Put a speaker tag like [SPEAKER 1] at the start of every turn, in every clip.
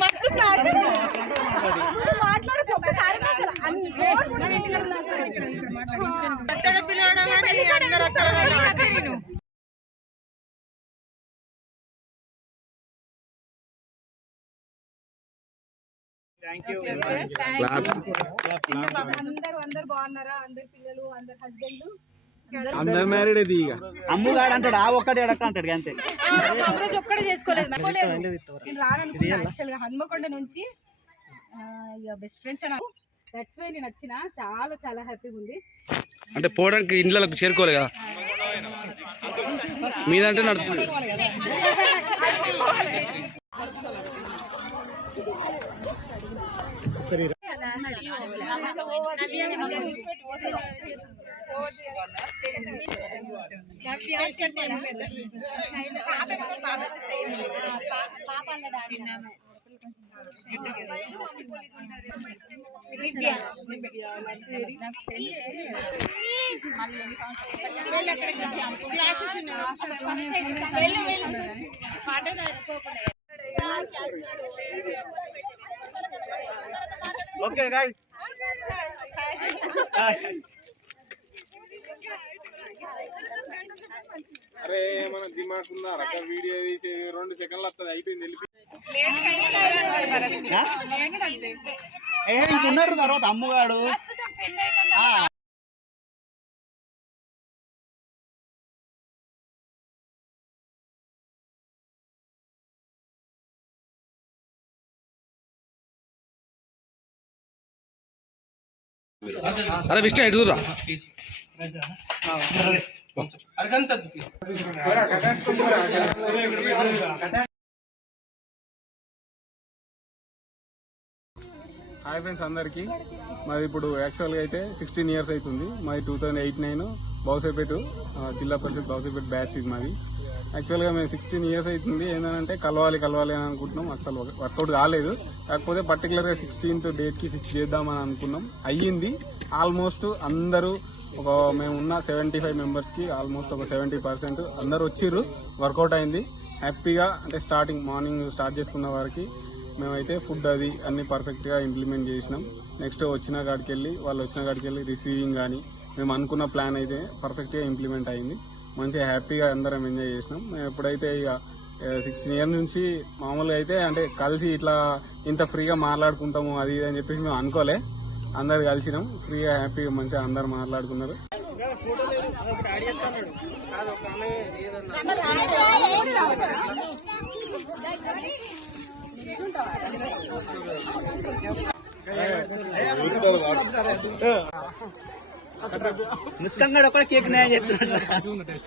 [SPEAKER 1] మస్తు మాట్లాడకు
[SPEAKER 2] యూ
[SPEAKER 1] అందరూ అందరు బాగున్నారా? అందరు పిల్లలు అందరు హస్బెండ్?
[SPEAKER 3] అందరు మ్యారీడ్ ఇది ఇక
[SPEAKER 2] అమ్ముగాడు అంటాడు ఆ ఒక్కటి ఎడక్క అంటాడు అంతే.
[SPEAKER 1] ఒక్కడే చేసుకోలేదు. నేను రాననుకున్నా హన్మకొండ నుంచి ఇక బెస్ట్ ఫ్రెండ్స్ అని దట్స్ వై నేను వచ్చిన. చాలా చాలా హ్యాపీగా ఉంది.
[SPEAKER 3] అంటే పోవడానికి ఇండ్లకు చేరుకోలే కదా? మీదంటే నడుస్తుంది
[SPEAKER 2] ఓకే గాయ్
[SPEAKER 3] అరే మన దిమాక్ ఉందా? రక వీడియో తీసి రెండు సెకండ్లు వస్తుంది అయిపోయింది వెళ్ళి
[SPEAKER 2] ఏ ఇంకున్నారు తర్వాత అమ్ముగాడు.
[SPEAKER 3] అరే విష్ణు ఎటు హాయ్ ఫ్రెండ్స్ అందరికీ. మాది ఇప్పుడు యాక్చువల్గా అయితే సిక్స్టీన్ ఇయర్స్ అవుతుంది. మాది two thousand eight nine Bousepet జిల్లా పరిషత్ బౌసేపేట బ్యాచ్ ఇది మాది. యాక్చువల్గా మేము సిక్స్టీన్ ఇయర్స్ అవుతుంది. ఏంటంటే కలవాలి కలవాలి అని అనుకుంటున్నాం. అసలు వర్కౌట్ కాలేదు. కాకపోతే పర్టికులర్గా సిక్స్టీన్త్ డేట్కి ఫిక్స్ చేద్దామని అనుకున్నాం. అయ్యింది. ఆల్మోస్ట్ అందరూ ఒక మేము ఉన్న సెవెంటీ ఫైవ్ మెంబర్స్కి ఆల్మోస్ట్ ఒక సెవెంటీ పర్సెంట్ అందరూ వచ్చిర్రు. వర్కౌట్ అయింది. హ్యాపీగా అంటే స్టార్టింగ్ మార్నింగ్ స్టార్ట్ చేసుకున్న వారికి మేమైతే ఫుడ్ అది అన్ని పర్ఫెక్ట్గా ఇంప్లిమెంట్ చేసినాం. నెక్స్ట్ వచ్చిన కాడికి వెళ్ళి వాళ్ళు వచ్చిన కాడికి వెళ్ళి రిసీవింగ్ కానీ మేము అనుకున్న ప్లాన్ అయితే పర్ఫెక్ట్గా ఇంప్లిమెంట్ అయింది. మంచిగా హ్యాపీగా అందరం ఎంజాయ్ చేసినాం మేము ఎప్పుడైతే ఇక సిక్స్టీన్ ఇయర్ నుంచి మామూలుగా అయితే అంటే కలిసి ఇట్లా ఇంత ఫ్రీగా మాట్లాడుకుంటాము అది ఇది అని చెప్పేసి మేము అనుకోలే అందరు కలిసినాం ఫ్రీగా హ్యాపీగా మంచిగా అందరు మాట్లాడుకున్నారు
[SPEAKER 2] ముచ్చుకంగాడు ఒక్కడ కేక్ న్యాయం చెప్తున్నాడు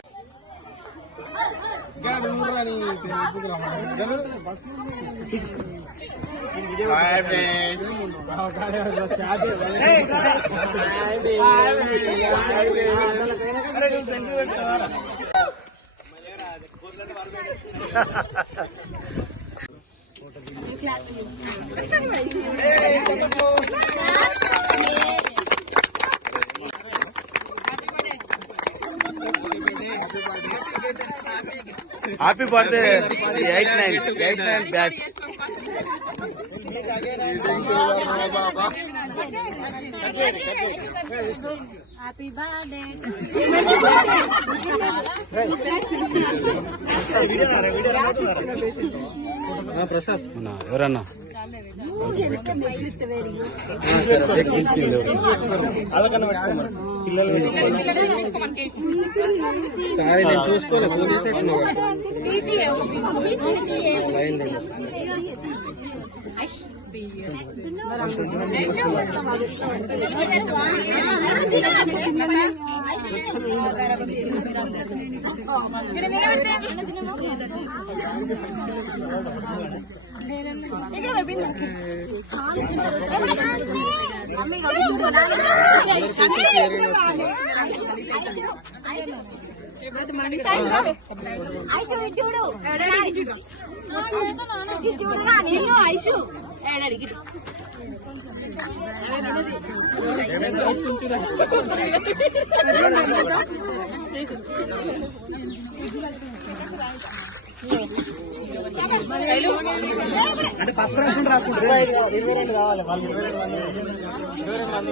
[SPEAKER 3] happy birthday eight nine eight nine batch
[SPEAKER 1] happy birthday
[SPEAKER 3] Prasad. ఎవరన్నా నేను చూసుకోలే ఫోన్
[SPEAKER 4] చూడు చిన్ను ఐషు
[SPEAKER 2] అంటే పసుపు రాసుకుంటే రాసుకుంటారు.
[SPEAKER 5] ఇరవై రెండు కావాలి వాళ్ళు ఇరవై రెండు మంది ఇరవై రెండు మంది